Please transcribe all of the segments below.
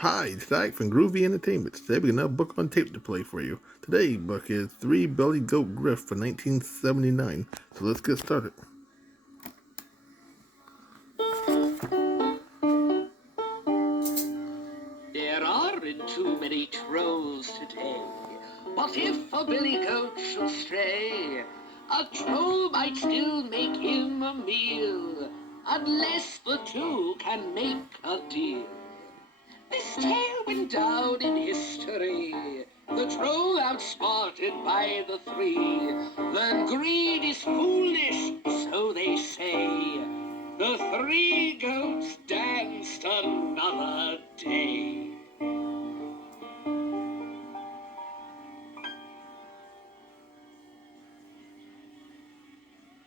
Hi, it's Zach from Groovy Entertainment. Today we got another book on tape to play for you. Today's book is Three Billy Goat Gruff from 1979. So let's get started. There aren't too many trolls today. What if a billy goat should stray? A troll might still make him a meal, unless the two can make a deal. This tale went down in history. The troll outsmarted by the three. Learn greed is foolish, so they say. The three goats danced another day.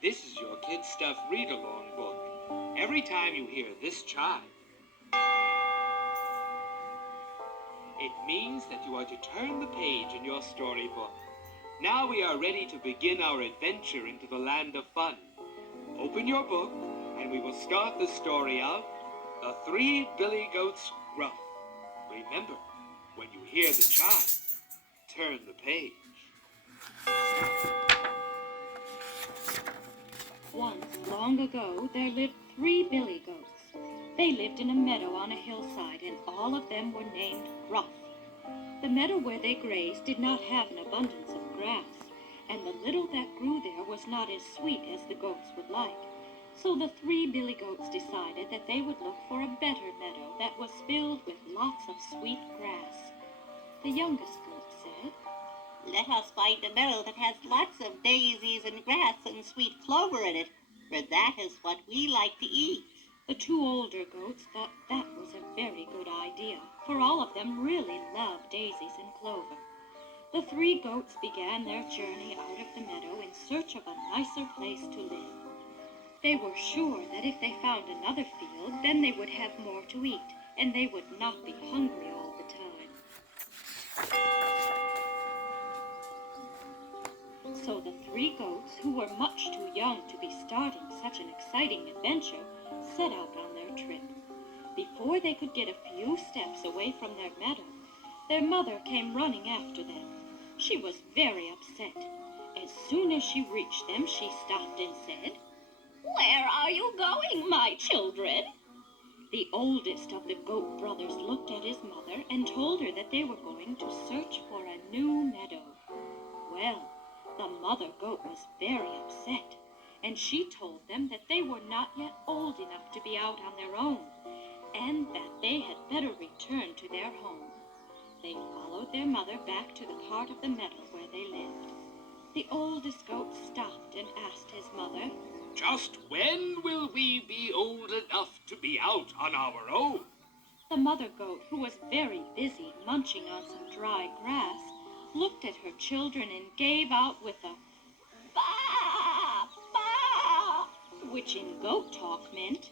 This is your Kid Stuff read-along book. Every time you hear this chime, it means that you are to turn the page in your storybook. Now we are ready to begin our adventure into the land of fun. Open your book, and we will start the story of The Three Billy Goats Gruff. Remember, when you hear the chime, turn the page. Once, long ago, there lived 3 billy goats. They lived in a meadow on a hillside, and all of them were named Gruff. The meadow where they grazed did not have an abundance of grass, and the little that grew there was not as sweet as the goats would like. So the 3 billy goats decided that they would look for a better meadow that was filled with lots of sweet grass. The youngest goat said, "Let us find a meadow that has lots of daisies and grass and sweet clover in it, for that is what we like to eat." The 2 older goats thought that was a very good idea, for all of them really loved daisies and clover. The 3 goats began their journey out of the meadow in search of a nicer place to live. They were sure that if they found another field, then they would have more to eat, and they would not be hungry all the time. So the 3 goats, who were much too young to be starting such an exciting adventure, set out on their trip. Before they could get a few steps away from their meadow, their mother came running after them. She was very upset. As soon as she reached them, she stopped and said, "Where are you going, my children?" The oldest of the goat brothers looked at his mother and told her that they were going to search for a new meadow. Well, the mother goat was very upset, and she told them that they were not yet old enough to be out on their own, and that they had better return to their home. They followed their mother back to the part of the meadow where they lived. The oldest goat stopped and asked his mother, Just when will we be old enough to be out on our own? The mother goat, who was very busy munching on some dry grass, looked at her children and gave out with a "Baa! Baa!" which in goat talk meant,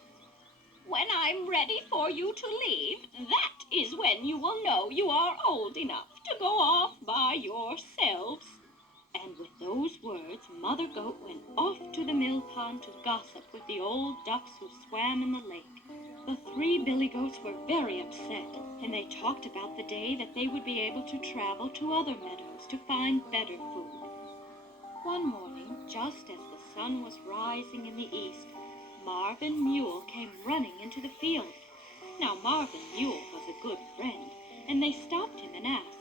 "When I'm ready for you to leave, that is when you will know you are old enough to go off by yourselves." and with those words, Mother Goat went off to the mill pond to gossip with the old ducks who swam in the lake. The 3 billy goats were very upset, and they talked about the day that they would be able to travel to other meadows to find better food. One morning, just as the sun was rising in the east, Marvin Mule came running into the field. Now Marvin Mule was a good friend, and they stopped him and asked,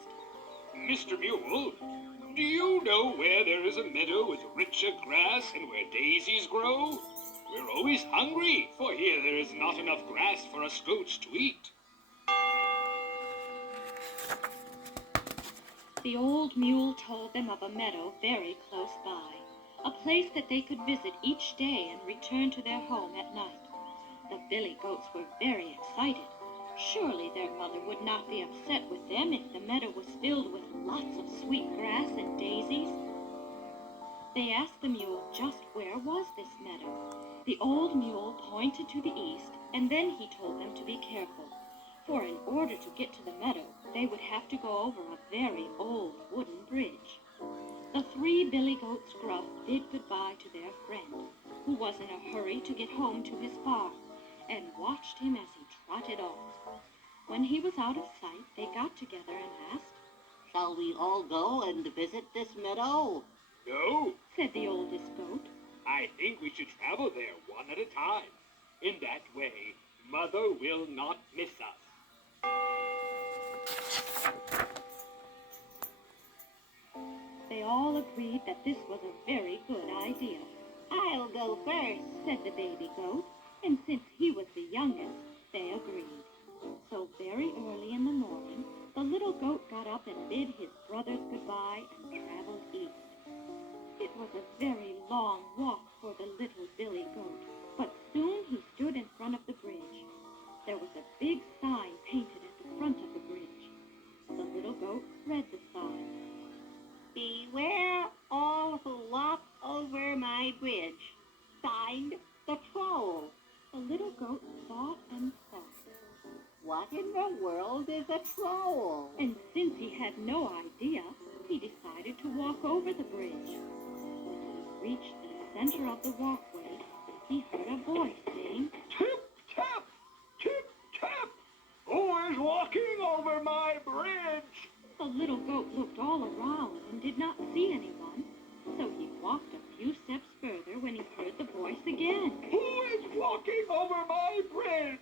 Mr. Mule, do you know where there is a meadow with richer grass and where daisies grow? We're always hungry, for here there is not enough grass for us goats to eat. The old mule told them of a meadow very close by, a place that they could visit each day and return to their home at night. The billy goats were very excited. Surely their mother would not be upset with them if the meadow was filled with lots of sweet grass and daisies. They asked the mule just where was this meadow. The old mule pointed to the east, and then he told them to be careful, for in order to get to the meadow, they would have to go over a very old wooden bridge. The 3 billy goats Gruff bid goodbye to their friend, who was in a hurry to get home to his farm, and watched him as he trotted off. When he was out of sight, they got together and asked, Shall we all go and visit this meadow? No, said the oldest goat. I think we should travel there one at a time. In that way, Mother will not miss us. They all agreed that this was a very good idea. I'll go first. Said the baby goat, and since he was the youngest, they agreed. So very early in the morning, the little goat got up and bid his brothers goodbye and traveled east. It was a very long walk for the little Billy Goat, but soon he stood in front of the bridge. There was a big sign painted at the front of the bridge. The little goat read the sign. Beware all who walk over my bridge. Signed, the Troll. The little goat thought and thought, What in the world is a troll? and since he had no idea, he decided to walk over the bridge. When he reached the center of the walkway, he heard a voice saying, Tip, tap, tip, tap. Who is walking over my bridge? The little goat looked all around and did not see anyone, so he walked a few steps further when he heard the voice again. Who is walking over my bridge?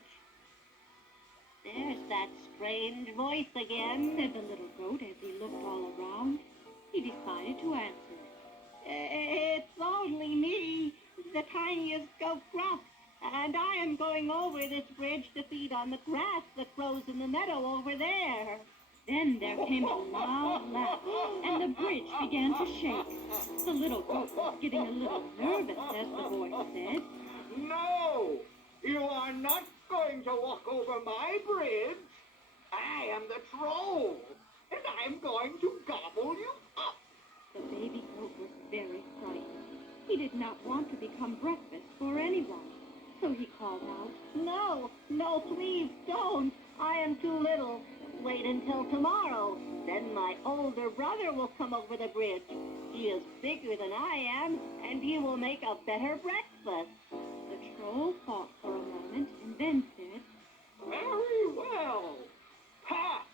There's that strange voice again. Said the little goat as he looked all around. He decided to answer. It's only me, the tiniest goat Gruff, and I am going over this bridge to feed on the grass that grows in the meadow over there. Then there came a loud laugh, and the bridge began to shake. The little goat was getting a little nervous as the voice said, No, you are not going to walk over my bridge. I am the troll, and I'm going to gobble you up. The baby goat was very frightened. He did not want to become breakfast for anyone, so he called out, No, please don't. I am too little. Wait until tomorrow. Then my older brother will come over the bridge. He is bigger than I am, and he will make a better breakfast. The troll thought for a moment and then said, Very well. Pass.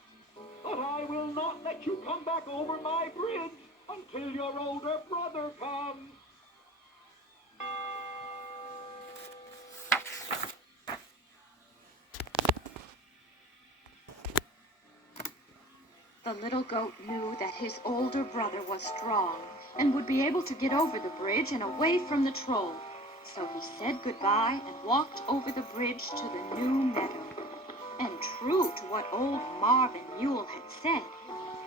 But I will not let you come back over my bridge until your older brother comes. The little goat knew that his older brother was strong and would be able to get over the bridge and away from the troll. So he said goodbye and walked over the bridge to the new meadow. And true to what old Marvin Mule had said,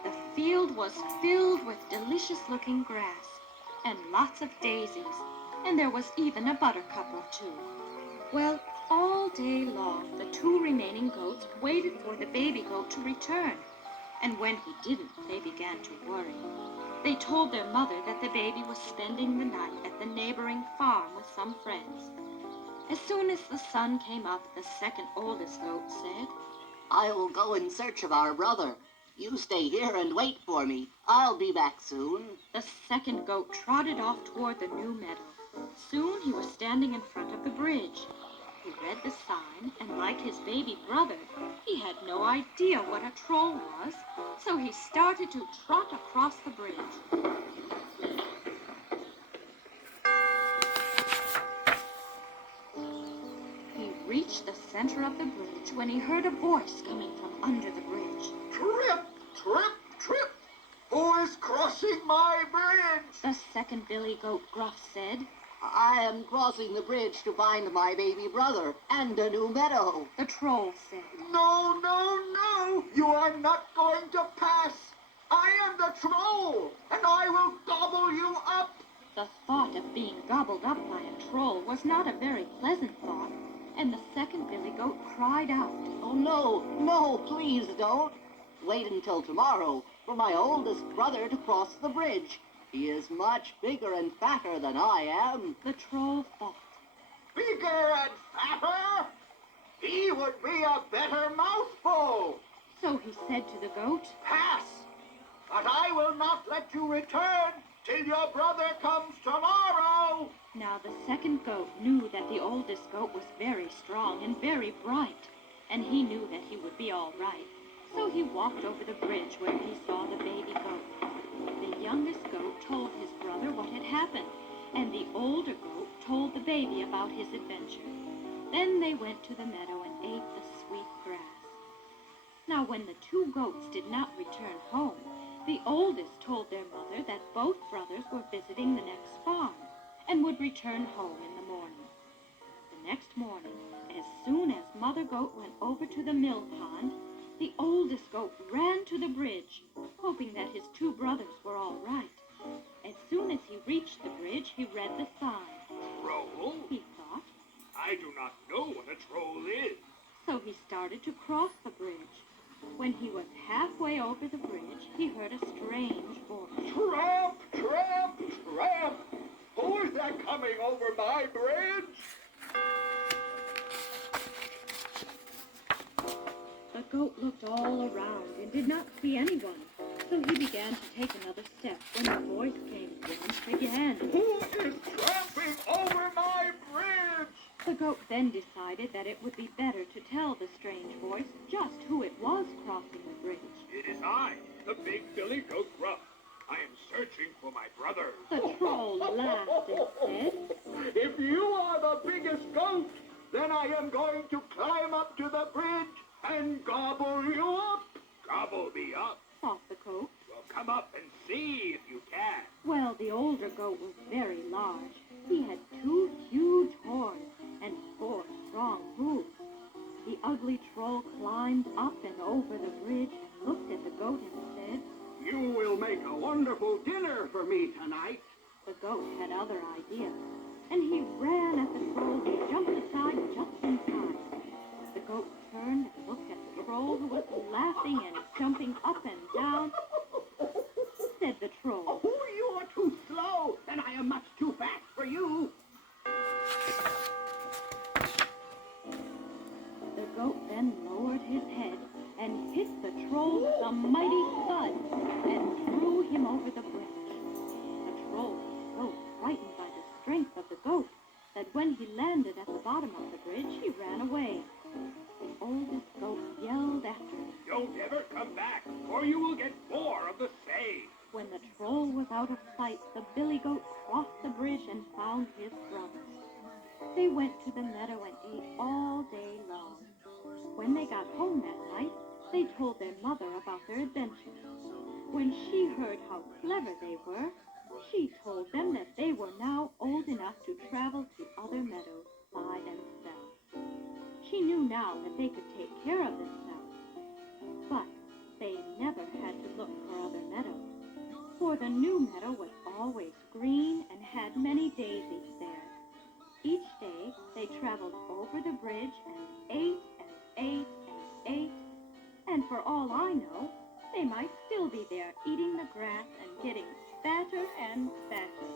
the field was filled with delicious-looking grass and lots of daisies, and there was even a buttercup or two. Well, all day long, the two remaining goats waited for the baby goat to return, and when he didn't, they began to worry. They told their mother that the baby was spending the night at the neighboring farm with some friends. As soon as the sun came up, the second oldest goat said, I will go in search of our brother. You stay here and wait for me. I'll be back soon. The second goat trotted off toward the new meadow. Soon he was standing in front of the bridge. He read the sign, and like his baby brother, he had no idea what a troll was, so he started to trot across the bridge. He reached the center of the bridge when he heard a voice coming from under the bridge. Trip, trip, trip. Who is crossing my bridge? The second Billy Goat Gruff said. I am crossing the bridge to find my baby brother and a new meadow. The troll said. No, no, no. You are not going to pass. I am the troll, and I will gobble you up. The thought of being gobbled up by a troll was not a very pleasant thought, and the second Billy Goat cried out. Oh, no, please don't. Wait until tomorrow for my oldest brother to cross the bridge. He is much bigger and fatter than I am. The troll thought. Bigger and fatter? He would be a better mouthful. So he said to the goat, Pass. But I will not let you return till your brother comes tomorrow. Now the second goat knew that the oldest goat was very strong and very bright, and he knew that he would be all right. So he walked over the bridge where he saw the baby goat. The youngest goat told his brother what had happened, and the older goat told the baby about his adventure. Then they went to the meadow and ate the sweet grass. Now when the two goats did not return home, the oldest told their mother that both brothers were visiting the next farm and would return home in the morning. The next morning, as soon as Mother Goat went over to the mill pond, the oldest goat ran to the bridge, hoping that his two brothers were all right. As soon as he reached the bridge, he read the sign. Troll? He thought. I do not know what a troll is. So he started to cross the bridge. When he was halfway over the bridge, he heard a strange voice. Tramp, tramp, tramp! Who is that coming over my bridge? The goat looked all around and did not see anyone. So he began to take another step when the voice came once again. Who is tramping over my bridge? The goat then decided that it would be better to tell the strange voice just who it was crossing the bridge. It is I, the big Billy Goats Gruff. I am searching for my brothers. The troll laughed and said, If you are the biggest goat, then I am going to climb up to the bridge and gobble you up. Gobble me up? thought the goat. Well, come up and see if you can. Well, the older goat was very large. He had 2 huge horns and 4 strong hooves. The ugly troll climbed up and over the bridge and looked at the goat and said, You will make a wonderful dinner for me tonight. The goat had other ideas, and he ran at the troll who jumped aside just in time. The goat turned and looked at the troll who was laughing and jumping up and down. Said the troll, Oh, you are too slow, and I am much too fast for you. The goat then lowered his head and hit the troll with a mighty thud and threw him over the bridge. The troll was so frightened by the strength of the goat that when he landed at the bottom of the bridge, he ran away. The oldest goat yelled after him. Don't ever come back, or you will get more of the same. When the troll was out of sight, the billy goat crossed the bridge and found his brothers. They went to the meadow and ate all day long. When they got home that night, they told their mother about their adventure. When she heard how clever they were, she told them that they were now old enough to travel to other meadows by themselves. She knew now that they could take care of themselves, but they never had to look for other meadows, for the new meadow was always green and had many daisies there. Each day they traveled over the bridge and ate and ate and ate, and for all I know, they might still be there eating the grass and getting fatter and fatter.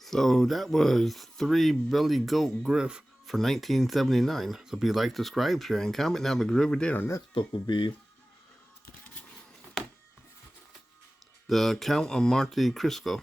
So that was 3 Billy Goat Gruff for 1979. So if you like, subscribe, share, and comment. Now have a groovy day. Our next book will be The Count of Monte Cristo.